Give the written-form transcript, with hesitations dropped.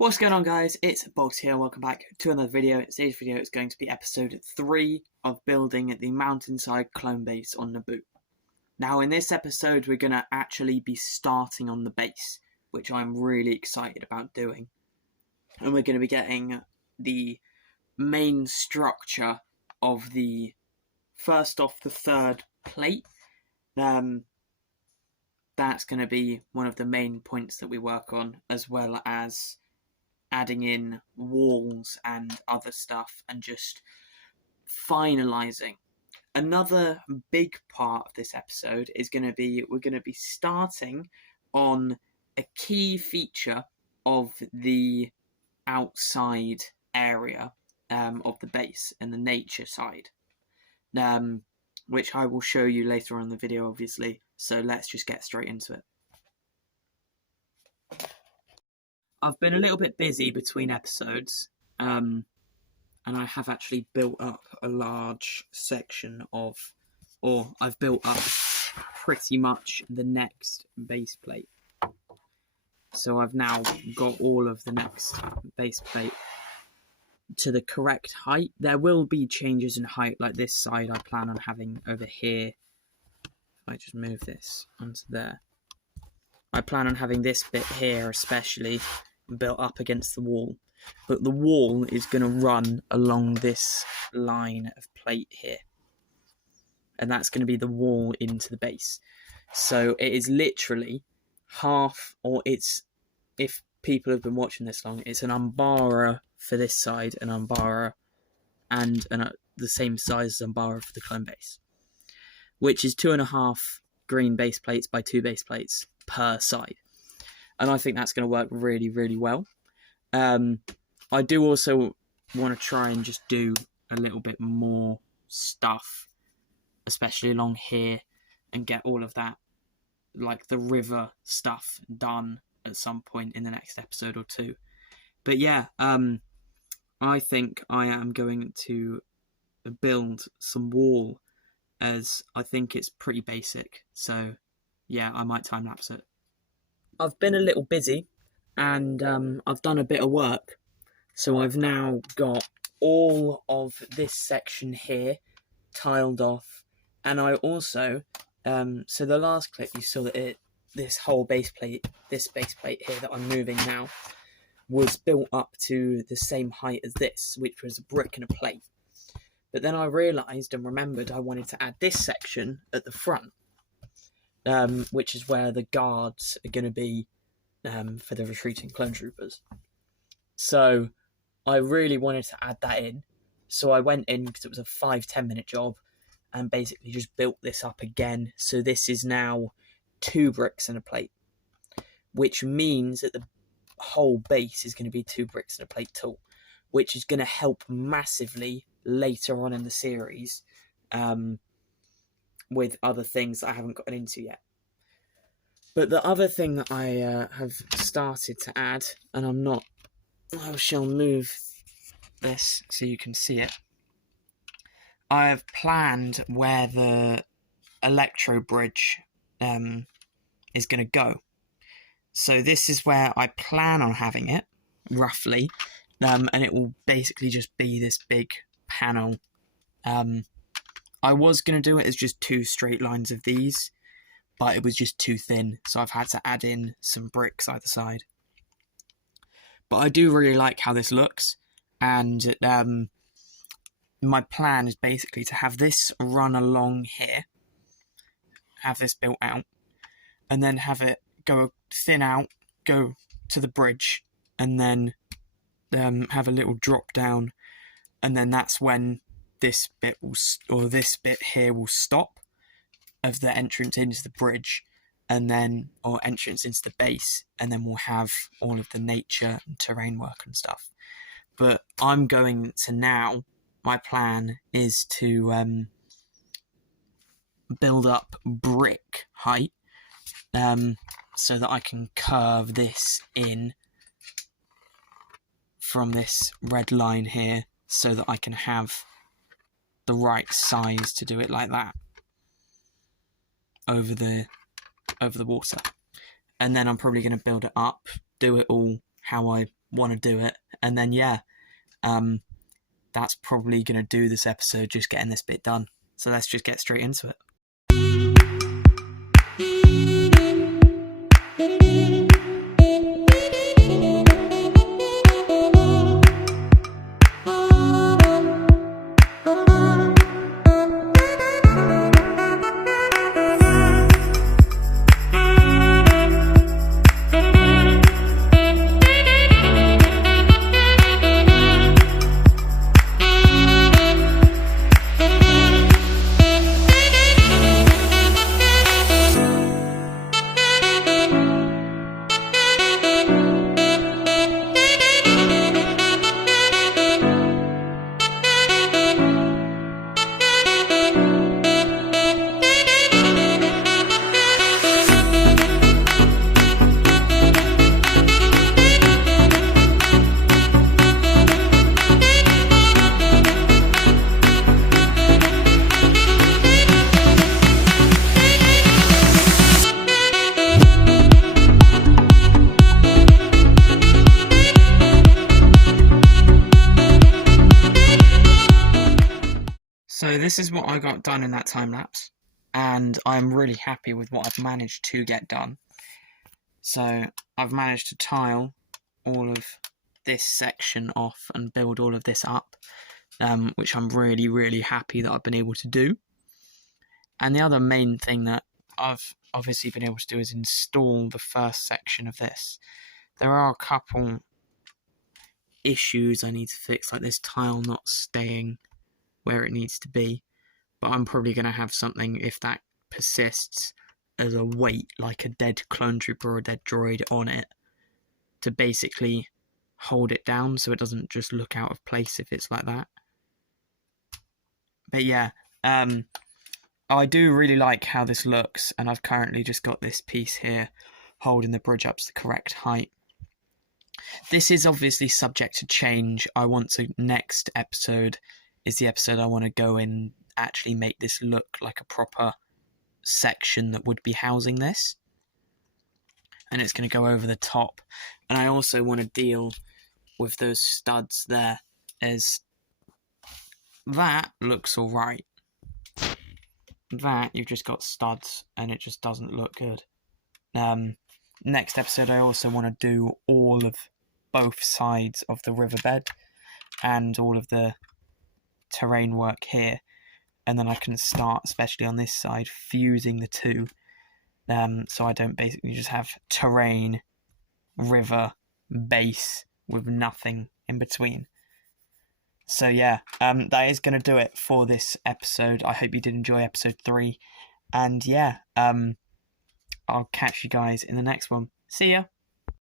What's going on, guys? It's Box here. Welcome back to another video. Today's video is going to be episode 3 of building the mountainside clone base on Naboo. Now, in this episode, we're going to actually be starting on the base, which I'm really excited about doing. And we're going to be getting the main structure of the first off the third plate. That's going to be one of the main points that we work on, as well as adding in walls and other stuff and just finalizing. Another big part of this episode is going to be, we're going to be starting on a key feature of the outside area of the base and the nature side, which I will show you later on in the video, obviously. So let's just get straight into it. I've been a little bit busy between episodes, and I have actually built up a large section of, or I've built up pretty much the next base plate. So I've now got all of the next base plate to the correct height. There will be changes in height, like this side I plan on having over here. If I just move this onto there. I plan on having this bit here especially built up against the wall, but the wall is going to run along this line of plate here, and that's going to be the wall into the base. So it is literally half, or it's, if people have been watching this long, it's an Umbara for this side, an Umbara, and the same size as Umbara for the clone base, which is 2.5 green base plates by 2 base plates per side. And I think that's going to work really, really well. I do also want to try and just do a little bit more stuff, especially along here, and get all of that, like the river stuff, done at some point in the next episode or two. But yeah, I think I am going to build some wall, as I think it's pretty basic. So yeah, I might time-lapse it. I've been a little busy, and I've done a bit of work. So I've now got all of this section here tiled off, and I also, so the last clip you saw that this whole base plate, this base plate here that I'm moving now, was built up to the same height as this, which was a brick and a plate. But then I realised and remembered I wanted to add this section at the front, which is where the guards are going to be for the retreating clone troopers. So I really wanted to add that in. So I went in, because it was a 5-10 minute job, and basically just built this up again. So this is now 2 bricks and a plate, which means that the whole base is going to be 2 bricks and a plate too, which is going to help massively later on in the series, with other things that I haven't gotten into yet. But the other thing that I have started to add, and I shall move this so you can see it. I have planned where the electro bridge is going to go. So this is where I plan on having it, roughly, and it will basically just be this big panel. I was going to do it as just 2 straight lines of these, but it was just too thin, so I've had to add in some bricks either side. But I do really like how this looks, and my plan is basically to have this run along here, have this built out, and then have it go thin out, go to the bridge, and then have a little drop down, and then that's when this bit will, or this bit here will stop, of the entrance into the bridge, and then, or entrance into the base, and then we'll have all of the nature and terrain work and stuff. But I'm going to now, my plan is to build up brick height, so that I can curve this in from this red line here, so that I can have the right size to do it like that over the water. And then I'm probably going to build it up, do it all how I want to do it. And then yeah, that's probably going to do this episode, just getting this bit done. So let's just get straight into it. So this is what I got done in that time lapse, and I'm really happy with what I've managed to get done. So I've managed to tile all of this section off and build all of this up, which I'm really, really happy that I've been able to do. And the other main thing that I've obviously been able to do is install the first section of this. There are a couple issues I need to fix, like this tile not staying where it needs to be, but I'm probably going to have something, if that persists, as a weight, like a dead clone trooper or a dead droid on it, to basically hold it down so it doesn't just look out of place if it's like that. But yeah, I do really like how this looks, and I've currently just got this piece here holding the bridge up to the correct height. This is obviously subject to change. I want to, next episode is the episode I want to go in, actually make this look like a proper section that would be housing this. And it's going to go over the top. And I also want to deal with those studs there, as that looks alright. That, you've just got studs, and it just doesn't look good. Next episode, I also want to do all of both sides of the riverbed and all of the terrain work here, and then I can start, especially on this side, fusing the two, so I don't basically just have terrain, river, base with nothing in between. So yeah, that is going to do it for this episode. I hope you did enjoy episode 3, and yeah, I'll catch you guys in the next one. See ya!